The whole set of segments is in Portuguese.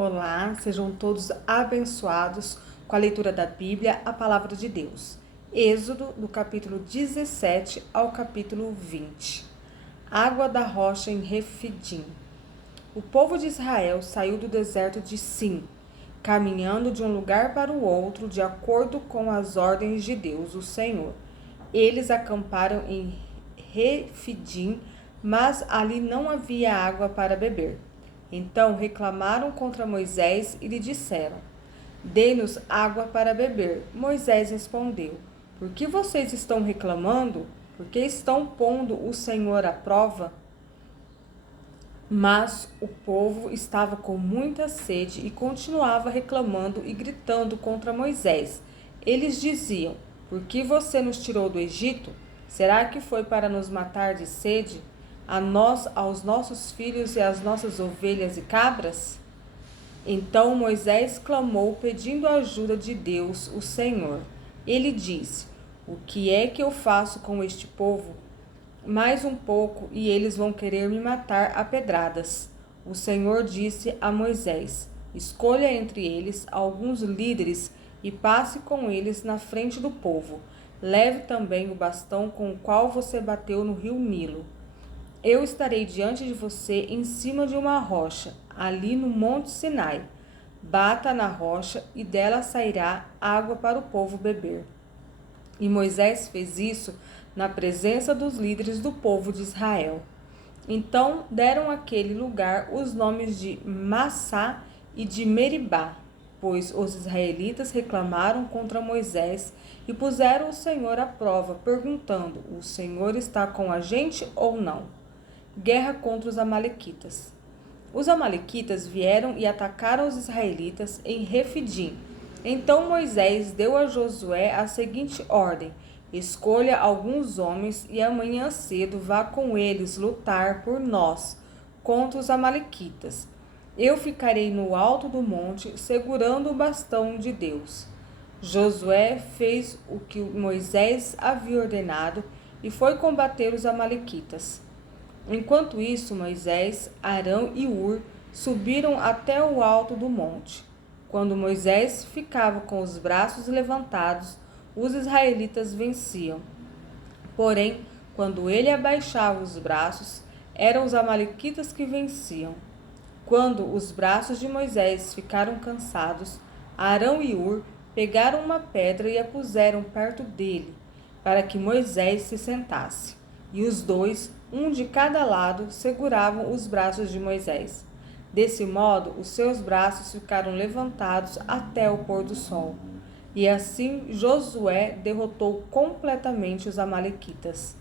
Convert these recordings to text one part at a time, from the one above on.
Olá, sejam todos abençoados com a leitura da Bíblia, a palavra de Deus. Êxodo, do capítulo 17 ao capítulo 20. Água da rocha em Refidim. O povo de Israel saiu do deserto de Sim, caminhando de um lugar para o outro de acordo com as ordens de Deus, o Senhor. Eles acamparam em Refidim, mas ali não havia água para beber. Então reclamaram contra Moisés e lhe disseram: Dê-nos água para beber. Moisés respondeu: Por que vocês estão reclamando? Por que estão pondo o Senhor à prova? Mas o povo estava com muita sede e continuava reclamando e gritando contra Moisés. Eles diziam: Por que você nos tirou do Egito? Será que foi para nos matar de sede? A nós, aos nossos filhos e às nossas ovelhas e cabras? Então Moisés clamou, pedindo a ajuda de Deus, o Senhor. Ele disse: O que é que eu faço com este povo? Mais um pouco e eles vão querer me matar a pedradas. O Senhor disse a Moisés: Escolha entre eles alguns líderes e passe com eles na frente do povo. Leve também o bastão com o qual você bateu no rio Nilo. Eu estarei diante de você em cima de uma rocha, ali no Monte Sinai. Bata na rocha e dela sairá água para o povo beber. E Moisés fez isso na presença dos líderes do povo de Israel. Então deram àquele lugar os nomes de Massá e de Meribá, pois os israelitas reclamaram contra Moisés e puseram o Senhor à prova, perguntando: O Senhor está com a gente ou não? Guerra contra os amalequitas. Os amalequitas vieram e atacaram os israelitas em Refidim. Então Moisés deu a Josué a seguinte ordem: Escolha alguns homens e amanhã cedo vá com eles lutar por nós contra os amalequitas. Eu ficarei no alto do monte segurando o bastão de Deus. Josué fez o que Moisés havia ordenado e foi combater os amalequitas. Enquanto isso, Moisés, Arão e Hur subiram até o alto do monte. Quando Moisés ficava com os braços levantados, os israelitas venciam. Porém, quando ele abaixava os braços, eram os amalequitas que venciam. Quando os braços de Moisés ficaram cansados, Arão e Hur pegaram uma pedra e a puseram perto dele, para que Moisés se sentasse. E os dois, um de cada lado, seguravam os braços de Moisés. Desse modo, os seus braços ficaram levantados até o pôr do sol. E assim Josué derrotou completamente os amalequitas.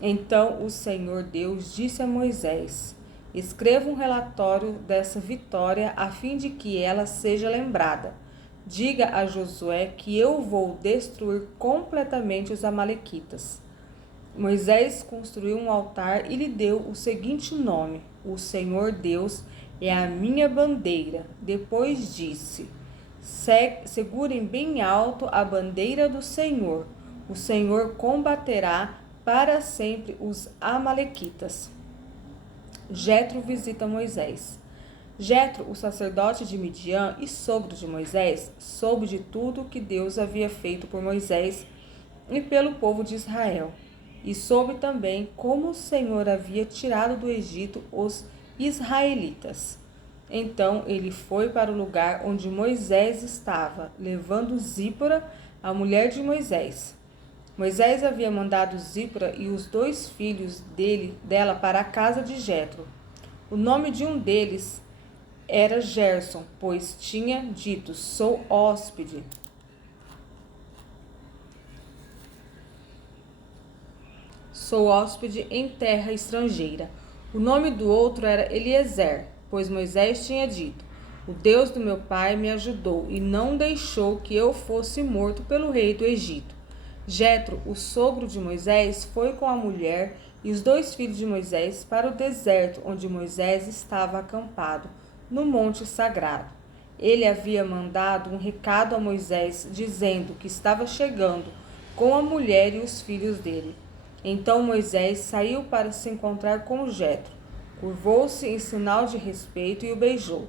Então o Senhor Deus disse a Moisés: Escreva um relatório dessa vitória a fim de que ela seja lembrada. Diga a Josué que eu vou destruir completamente os amalequitas. Moisés construiu um altar e lhe deu o seguinte nome: O Senhor Deus é a minha bandeira. Depois disse: Segurem bem alto a bandeira do Senhor. O Senhor combaterá para sempre os amalequitas. Jetro visita Moisés. Jetro, o sacerdote de Midian e sogro de Moisés, soube de tudo o que Deus havia feito por Moisés e pelo povo de Israel. E soube também como o Senhor havia tirado do Egito os israelitas. Então ele foi para o lugar onde Moisés estava, levando Zípora, a mulher de Moisés. Moisés havia mandado Zípora e os dois filhos dela para a casa de Jetro. O nome de um deles era Gerson, pois tinha dito: Sou hóspede em terra estrangeira. O nome do outro era Eliezer, pois Moisés tinha dito: O Deus do meu pai me ajudou e não deixou que eu fosse morto pelo rei do Egito. Jetro, o sogro de Moisés, foi com a mulher e os dois filhos de Moisés para o deserto onde Moisés estava acampado, no monte sagrado. Ele havia mandado um recado a Moisés, dizendo que estava chegando com a mulher e os filhos dele. Então Moisés saiu para se encontrar com Jetro, curvou-se em sinal de respeito e o beijou.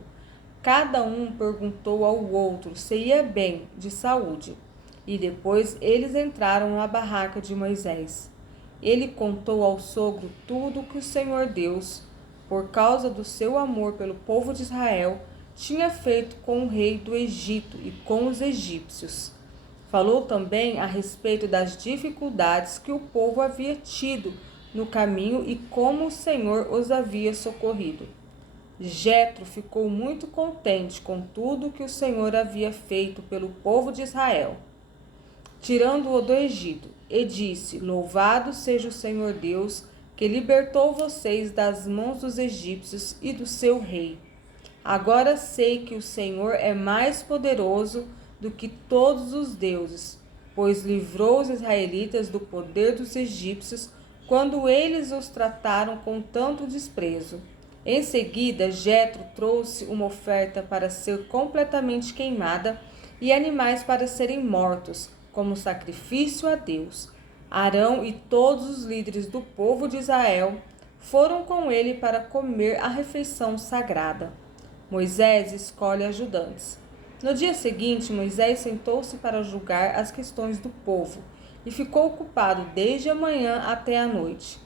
Cada um perguntou ao outro se ia bem de saúde. E depois eles entraram na barraca de Moisés. Ele contou ao sogro tudo o que o Senhor Deus, por causa do seu amor pelo povo de Israel, tinha feito com o rei do Egito e com os egípcios. Falou também a respeito das dificuldades que o povo havia tido no caminho e como o Senhor os havia socorrido. Jetro ficou muito contente com tudo que o Senhor havia feito pelo povo de Israel, tirando-o do Egito, e disse: Louvado seja o Senhor Deus, que libertou vocês das mãos dos egípcios e do seu rei. Agora sei que o Senhor é mais poderoso do que todos os deuses, pois livrou os israelitas do poder dos egípcios quando eles os trataram com tanto desprezo. Em seguida, Jetro trouxe uma oferta para ser completamente queimada e animais para serem mortos, como sacrifício a Deus. Arão e todos os líderes do povo de Israel foram com ele para comer a refeição sagrada. Moisés escolhe ajudantes. No dia seguinte, Moisés sentou-se para julgar as questões do povo e ficou ocupado desde a manhã até a noite.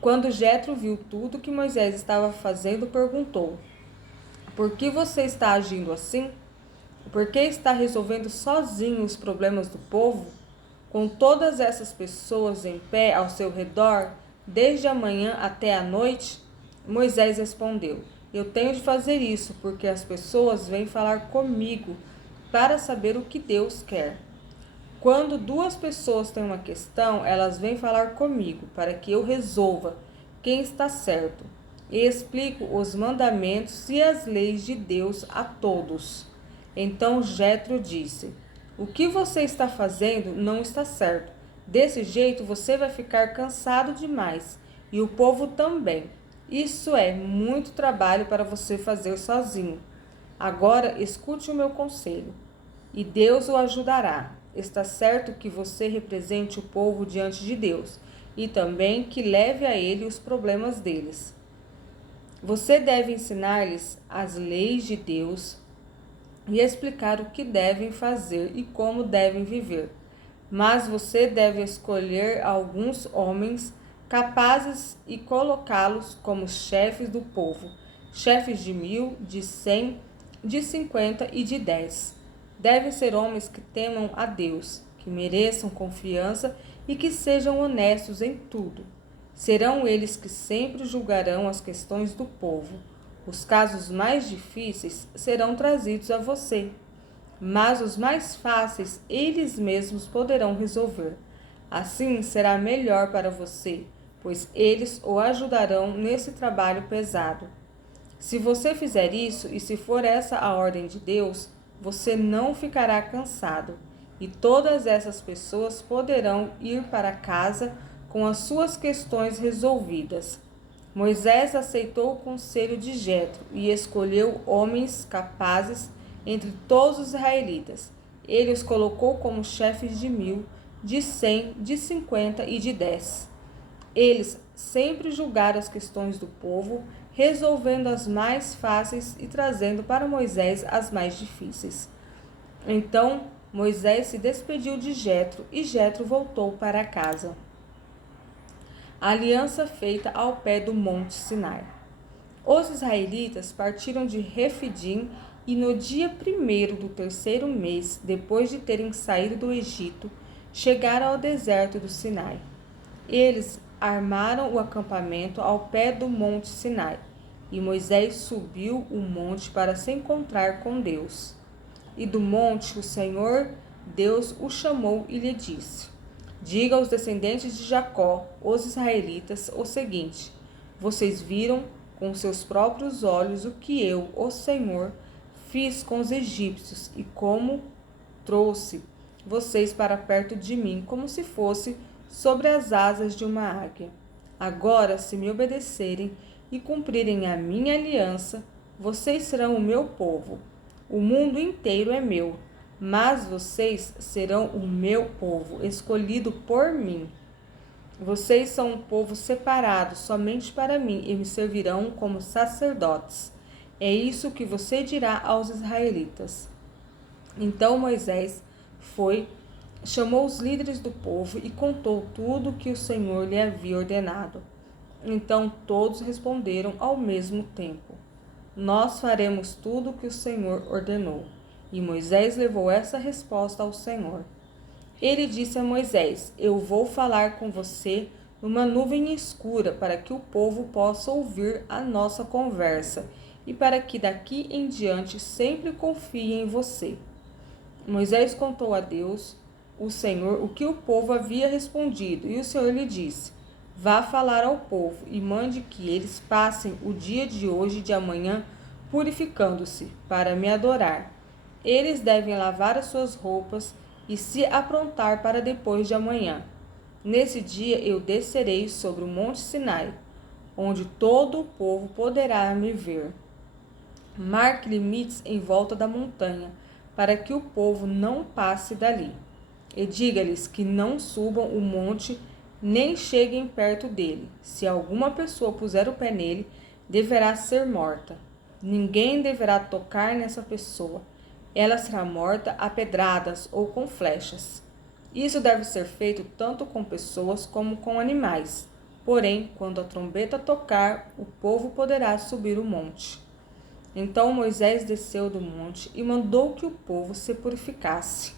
Quando Jetro viu tudo que Moisés estava fazendo, perguntou: Por que você está agindo assim? Por que está resolvendo sozinho os problemas do povo? Com todas essas pessoas em pé ao seu redor, desde a manhã até a noite? Moisés respondeu: Eu tenho de fazer isso porque as pessoas vêm falar comigo para saber o que Deus quer. Quando duas pessoas têm uma questão, elas vêm falar comigo para que eu resolva quem está certo e explico os mandamentos e as leis de Deus a todos. Então Jetro disse: O que você está fazendo não está certo. Desse jeito você vai ficar cansado demais e o povo também. Isso é muito trabalho para você fazer sozinho. Agora escute o meu conselho e Deus o ajudará. Está certo que você represente o povo diante de Deus e também que leve a ele os problemas deles. Você deve ensinar-lhes as leis de Deus e explicar o que devem fazer e como devem viver. Mas você deve escolher alguns homens capazes e colocá-los como chefes do povo, chefes de 1.000, de 100, de 50 e de 10. Devem ser homens que temam a Deus, que mereçam confiança e que sejam honestos em tudo. Serão eles que sempre julgarão as questões do povo. Os casos mais difíceis serão trazidos a você, mas os mais fáceis eles mesmos poderão resolver. Assim será melhor para você, pois eles o ajudarão nesse trabalho pesado. Se você fizer isso, e se for essa a ordem de Deus, você não ficará cansado, e todas essas pessoas poderão ir para casa com as suas questões resolvidas. Moisés aceitou o conselho de Jetro e escolheu homens capazes entre todos os israelitas. Ele os colocou como chefes de 1.000, de 100, de 50 e de 10. Eles sempre julgaram as questões do povo, resolvendo as mais fáceis e trazendo para Moisés as mais difíceis. Então Moisés se despediu de Jetro e Jetro voltou para casa. A aliança feita ao pé do monte Sinai. Os israelitas partiram de Refidim e no dia 1º do 3º mês, depois de terem saído do Egito, chegaram ao deserto do Sinai. Eles armaram o acampamento ao pé do monte Sinai, e Moisés subiu o monte para se encontrar com Deus. E do monte o Senhor Deus o chamou e lhe disse: Diga aos descendentes de Jacó, os israelitas, o seguinte: Vocês viram com seus próprios olhos o que eu, o Senhor, fiz com os egípcios e como trouxe vocês para perto de mim, como se fosse sobre as asas de uma águia. Agora, se me obedecerem e cumprirem a minha aliança, vocês serão o meu povo. O mundo inteiro é meu, mas vocês serão o meu povo, escolhido por mim. Vocês são um povo separado somente para mim e me servirão como sacerdotes. É isso que você dirá aos israelitas. Então Moisés chamou os líderes do povo e contou tudo o que o Senhor lhe havia ordenado. Então todos responderam ao mesmo tempo: Nós faremos tudo o que o Senhor ordenou. E Moisés levou essa resposta ao Senhor. Ele disse a Moisés: Eu vou falar com você numa nuvem escura para que o povo possa ouvir a nossa conversa e para que daqui em diante sempre confie em você. Moisés contou a Deus, o Senhor, o que o povo havia respondido, e o Senhor lhe disse: Vá falar ao povo e mande que eles passem o dia de hoje e de amanhã purificando-se para me adorar. Eles devem lavar as suas roupas e se aprontar para depois de amanhã. Nesse dia eu descerei sobre o monte Sinai, onde todo o povo poderá me ver. Marque limites em volta da montanha, para que o povo não passe dali. E diga-lhes que não subam o monte, nem cheguem perto dele. Se alguma pessoa puser o pé nele, deverá ser morta. Ninguém deverá tocar nessa pessoa. Ela será morta a pedradas ou com flechas. Isso deve ser feito tanto com pessoas como com animais. Porém, quando a trombeta tocar, o povo poderá subir o monte. Então Moisés desceu do monte e mandou que o povo se purificasse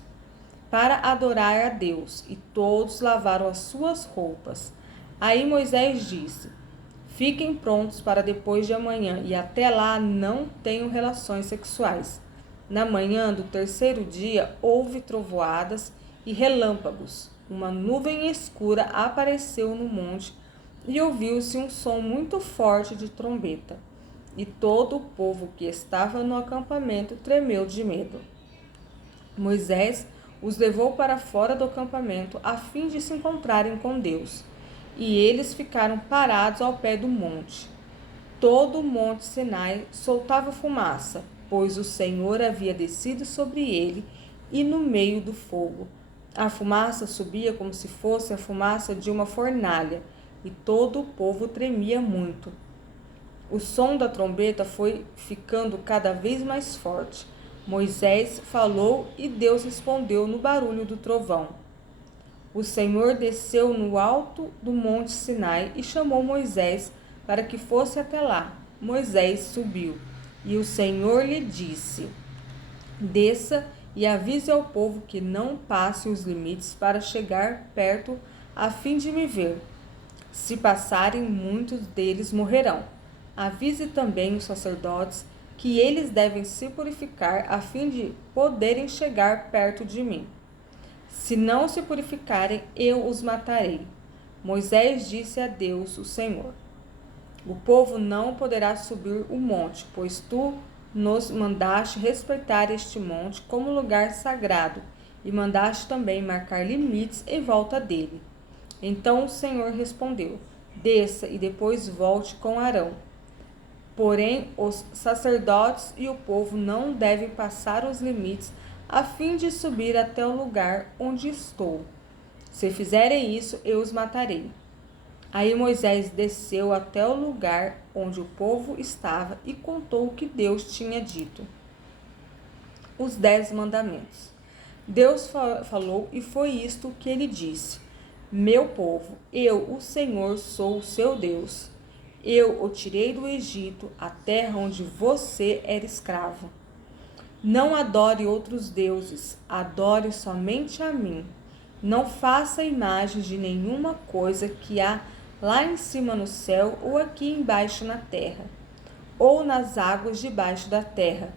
para adorar a Deus, e todos lavaram as suas roupas. Aí Moisés disse: Fiquem prontos para depois de amanhã, e até lá não tenham relações sexuais. Na manhã do terceiro dia houve trovoadas e relâmpagos. Uma nuvem escura apareceu no monte e ouviu-se um som muito forte de trombeta. E todo o povo que estava no acampamento tremeu de medo. Moisés os levou para fora do acampamento a fim de se encontrarem com Deus. E eles ficaram parados ao pé do monte. Todo o monte Sinai soltava fumaça, pois o Senhor havia descido sobre ele e no meio do fogo. A fumaça subia como se fosse a fumaça de uma fornalha, e todo o povo tremia muito. O som da trombeta foi ficando cada vez mais forte. Moisés falou e Deus respondeu no barulho do trovão. O Senhor desceu no alto do monte Sinai e chamou Moisés para que fosse até lá. Moisés subiu, e o Senhor lhe disse: Desça e avise ao povo que não passe os limites para chegar perto a fim de me ver. Se passarem, muitos deles morrerão. Avise também os sacerdotes que eles devem se purificar a fim de poderem chegar perto de mim. Se não se purificarem, eu os matarei. Moisés disse a Deus, o Senhor: O povo não poderá subir o monte, pois tu nos mandaste respeitar este monte como lugar sagrado e mandaste também marcar limites em volta dele. Então o Senhor respondeu: Desça e depois volte com Arão. Porém, os sacerdotes e o povo não devem passar os limites a fim de subir até o lugar onde estou. Se fizerem isso, eu os matarei. Aí Moisés desceu até o lugar onde o povo estava e contou o que Deus tinha dito. Os 10 mandamentos. Deus falou e foi isto que ele disse: Meu povo, eu, o Senhor, sou o seu Deus. Eu o tirei do Egito, a terra onde você era escravo. Não adore outros deuses, adore somente a mim. Não faça imagens de nenhuma coisa que há lá em cima no céu ou aqui embaixo na terra, ou nas águas debaixo da terra.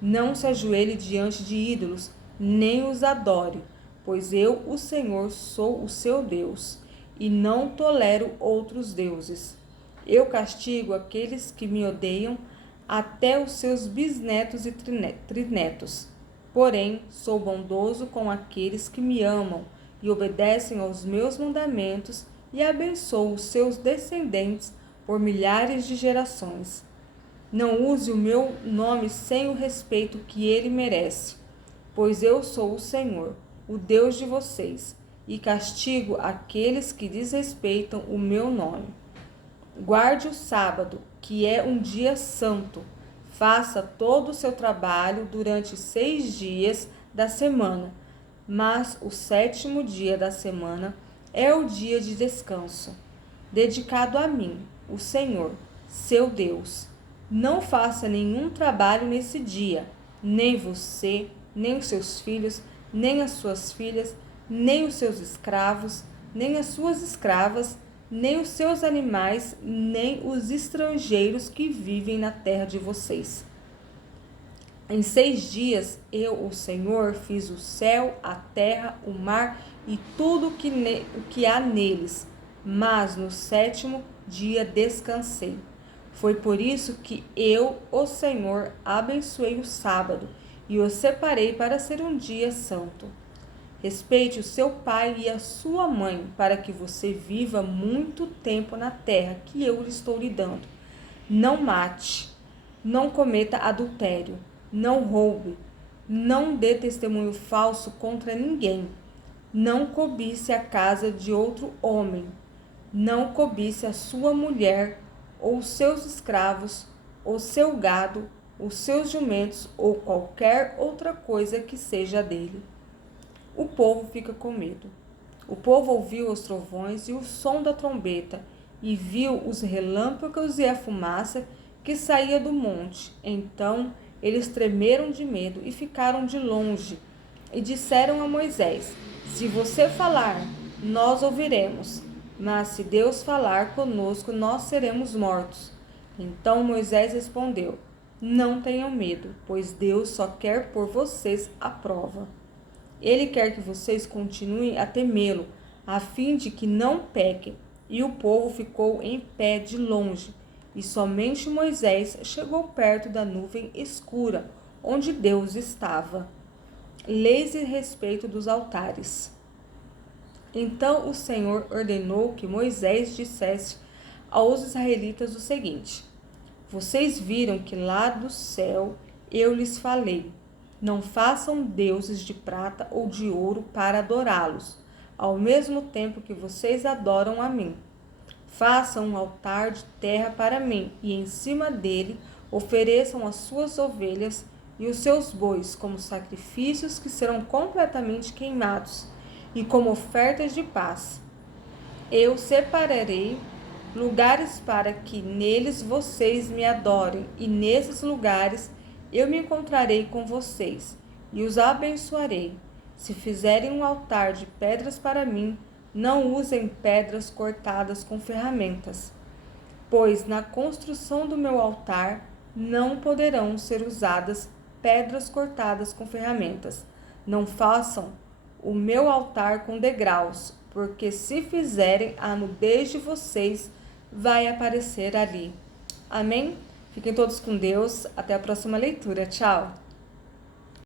Não se ajoelhe diante de ídolos, nem os adore, pois eu, o Senhor, sou o seu Deus, e não tolero outros deuses. Eu castigo aqueles que me odeiam, até os seus bisnetos e trinetos. Porém, sou bondoso com aqueles que me amam e obedecem aos meus mandamentos, e abençoo os seus descendentes por milhares de gerações. Não use o meu nome sem o respeito que ele merece, pois eu sou o Senhor, o Deus de vocês, e castigo aqueles que desrespeitam o meu nome. Guarde o sábado, que é um dia santo. Faça todo o seu trabalho durante 6 dias da semana, mas o 7º dia da semana é o dia de descanso, dedicado a mim, o Senhor, seu Deus. Não faça nenhum trabalho nesse dia, nem você, nem os seus filhos, nem as suas filhas, nem os seus escravos, nem as suas escravas, nem os seus animais, nem os estrangeiros que vivem na terra de vocês. Em 6 dias, eu, o Senhor, fiz o céu, a terra, o mar e tudo o que há neles, mas no 7º dia descansei. Foi por isso que eu, o Senhor, abençoei o sábado e o separei para ser um dia santo. Respeite o seu pai e a sua mãe, para que você viva muito tempo na terra que eu estou lhe dando. Não mate, não cometa adultério, não roube, não dê testemunho falso contra ninguém, não cobice a casa de outro homem, não cobice a sua mulher, ou os seus escravos, o seu gado, os seus jumentos, ou qualquer outra coisa que seja dele. O povo fica com medo. O povo ouviu os trovões e o som da trombeta, e viu os relâmpagos e a fumaça que saía do monte. Então eles tremeram de medo e ficaram de longe, e disseram a Moisés: se você falar, nós ouviremos, mas se Deus falar conosco, nós seremos mortos. Então Moisés respondeu: não tenham medo, pois Deus só quer pôr vocês à prova. Ele quer que vocês continuem a temê-lo, a fim de que não pequem. E o povo ficou em pé de longe, e somente Moisés chegou perto da nuvem escura, onde Deus estava. Leis a respeito dos altares. Então o Senhor ordenou que Moisés dissesse aos israelitas o seguinte: vocês viram que lá do céu eu lhes falei: não façam deuses de prata ou de ouro para adorá-los, ao mesmo tempo que vocês adoram a mim. Façam um altar de terra para mim, e em cima dele ofereçam as suas ovelhas e os seus bois como sacrifícios que serão completamente queimados, e como ofertas de paz. Eu separarei lugares para que neles vocês me adorem, e nesses lugares eu me encontrarei com vocês, e os abençoarei. Se fizerem um altar de pedras para mim, não usem pedras cortadas com ferramentas, pois na construção do meu altar não poderão ser usadas pedras cortadas com ferramentas. Não façam o meu altar com degraus, porque se fizerem, a nudez de vocês vai aparecer ali. Amém? Fiquem todos com Deus. Até a próxima leitura. Tchau!